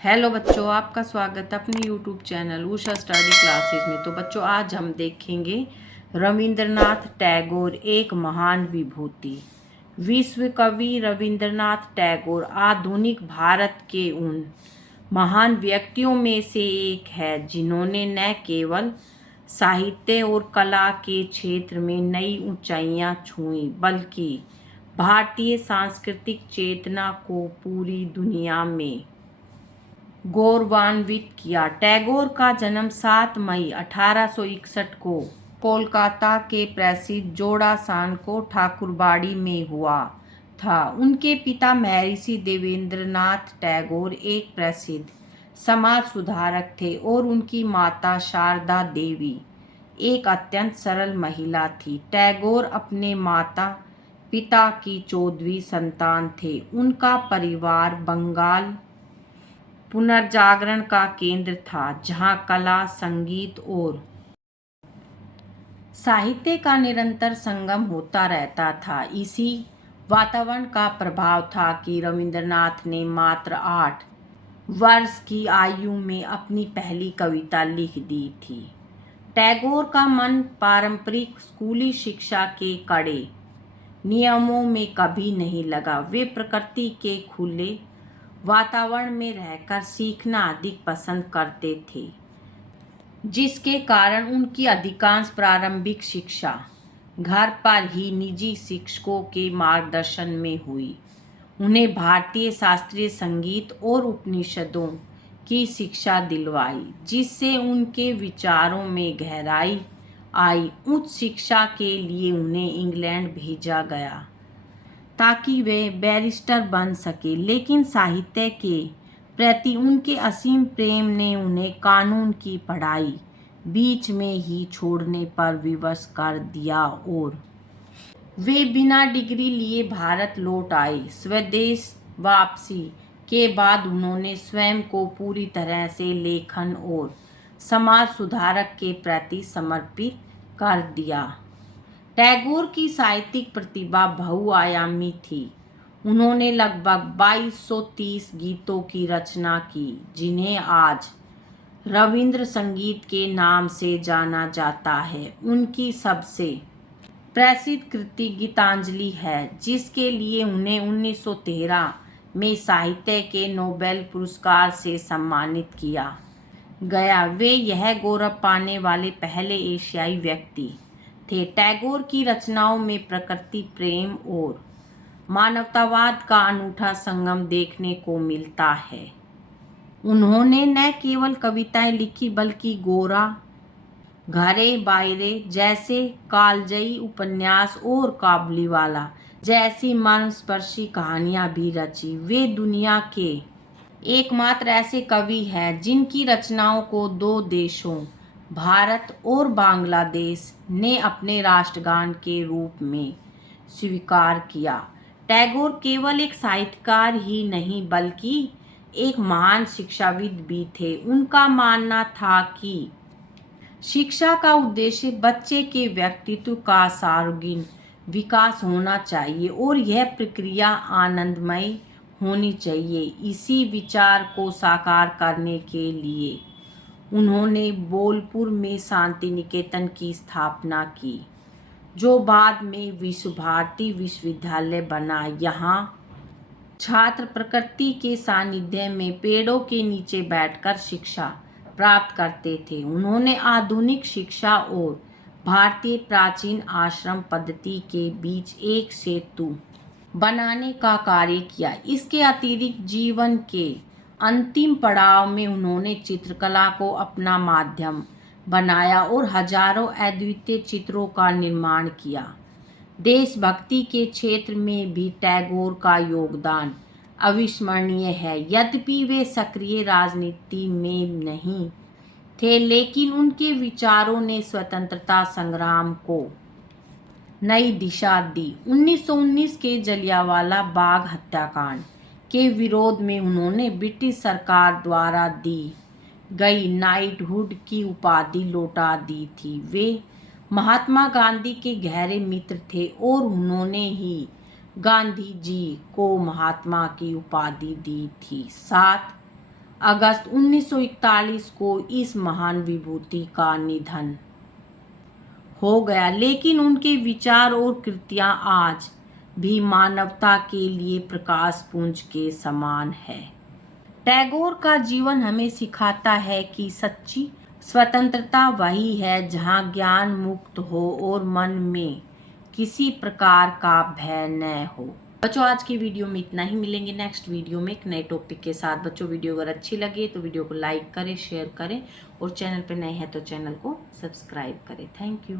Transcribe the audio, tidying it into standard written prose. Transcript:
Hello बच्चों, आपका स्वागत है अपने YouTube channel Usha study classes में। तो बच्चों, आज हम देखेंगे रविंद्रनाथ टैगोर एक महान विभूति। विश्व कवि रविंद्रनाथ टैगोर आधुनिक भारत के उन महान व्यक्तियों में से एक है जिन्होंने न केवल साहित्य और कला के क्षेत्र में नई ऊंचाइयां छुई, बल्कि भारतीय सांस्कृतिक चेतना को पूरी दुनिया में गौरवान्वित किया। टैगोर का जन्म 7 मई 1861 को कोलकाता के प्रसिद्ध जोड़ासांको को ठाकुरबाड़ी में हुआ था। उनके पिता महर्षि देवेंद्रनाथ टैगोर एक प्रसिद्ध समाज सुधारक थे और उनकी माता शारदा देवी एक अत्यंत सरल महिला थी। टैगोर अपने माता पिता की 14वीं संतान थे। उनका परिवार बंगाल पुनर्जागरण का केंद्र था, जहां कला, संगीत और साहित्य का निरंतर संगम होता रहता था। इसी वातावरण का प्रभाव था कि रविंद्रनाथ ने मात्र 8 वर्ष की आयु में अपनी पहली कविता लिख दी थी। टैगोर का मन पारंपरिक स्कूली शिक्षा के कड़े नियमों में कभी नहीं लगा। वे प्रकृति के खुले वातावरण में रहकर सीखना अधिक पसंद करते थे, जिसके कारण उनकी अधिकांश प्रारंभिक शिक्षा घर पर ही निजी शिक्षकों के मार्गदर्शन में हुई। उन्हें भारतीय शास्त्रीय संगीत और उपनिषदों की शिक्षा दिलवाई, जिससे उनके विचारों में गहराई आई। उच्च शिक्षा के लिए उन्हें इंग्लैंड भेजा गया ताकि वे बैरिस्टर बन सके, लेकिन साहित्य के प्रति उनके असीम प्रेम ने उन्हें कानून की पढ़ाई बीच में ही छोड़ने पर विवश कर दिया और वे बिना डिग्री लिए भारत लौट आए। स्वदेश वापसी के बाद उन्होंने स्वयं को पूरी तरह से लेखन और समाज सुधारक के प्रति समर्पित कर दिया। टैगोर की साहित्यिक प्रतिभा बहुआयामी थी। उन्होंने लगभग 2230 गीतों की रचना की, जिन्हें आज रविंद्र संगीत के नाम से जाना जाता है। उनकी सबसे प्रसिद्ध कृति गीतांजलि है, जिसके लिए उन्हें 1913 में साहित्य के नोबेल पुरस्कार से सम्मानित किया गया। वे यह गौरव पाने वाले पहले एशियाई व्यक्ति थे। टैगोर की रचनाओं में प्रकृति प्रेम और मानवतावाद का अनूठा संगम देखने को मिलता है। उन्होंने न केवल कविताएं लिखी, बल्कि गोरा, घरे बायरे जैसे कालजयी उपन्यास और काबुलीवाला जैसी मर्मस्पर्शी कहानियां भी रची। वे दुनिया के एकमात्र ऐसे कवि हैं जिनकी रचनाओं को 2 देशों, भारत और बांग्लादेश, ने अपने राष्ट्रगान के रूप में स्वीकार किया। टैगोर केवल एक साहित्यकार ही नहीं, बल्कि एक महान शिक्षाविद भी थे। उनका मानना था कि शिक्षा का उद्देश्य बच्चे के व्यक्तित्व का सर्वांगीण विकास होना चाहिए और यह प्रक्रिया आनंदमय होनी चाहिए। इसी विचार को साकार करने के लिए उन्होंने बोलपुर में शांति निकेतन की स्थापना की, जो बाद में विश्व भारती विश्वविद्यालय बना। यहाँ छात्र प्रकृति के सानिध्य में पेड़ों के नीचे बैठकर शिक्षा प्राप्त करते थे। उन्होंने आधुनिक शिक्षा और भारतीय प्राचीन आश्रम पद्धति के बीच एक सेतु बनाने का कार्य किया। इसके अतिरिक्त जीवन के अंतिम पड़ाव में उन्होंने चित्रकला को अपना माध्यम बनाया और हजारों अद्वितीय चित्रों का निर्माण किया। देशभक्ति के क्षेत्र में भी टैगोर का योगदान अविस्मरणीय है। यद्यपि वे सक्रिय राजनीति में नहीं थे, लेकिन उनके विचारों ने स्वतंत्रता संग्राम को नई दिशा दी। 1919 के जलियांवाला बाग हत्याकांड के विरोध में उन्होंने ब्रिटिश सरकार द्वारा दी गई नाइटहुड की उपाधि लौटा दी थी। वे महात्मा गांधी के गहरे मित्र थे और उन्होंने ही गांधी जी को महात्मा की उपाधि दी थी। 7 अगस्त 1941 को इस महान विभूति का निधन हो गया, लेकिन उनके विचार और कृतियां आज भी मानवता के लिए प्रकाश पुंज के समान है। टैगोर का जीवन हमें सिखाता है कि सच्ची स्वतंत्रता वही है जहां ज्ञान मुक्त हो और मन में किसी प्रकार का भय न हो। बच्चों, आज की वीडियो में इतना ही। मिलेंगे नेक्स्ट वीडियो में एक नए टॉपिक के साथ। बच्चों, वीडियो अगर अच्छी लगे तो वीडियो को लाइक करें, शेयर करें और चैनल पर नए हैं तो चैनल को सब्सक्राइब करें। Thank you.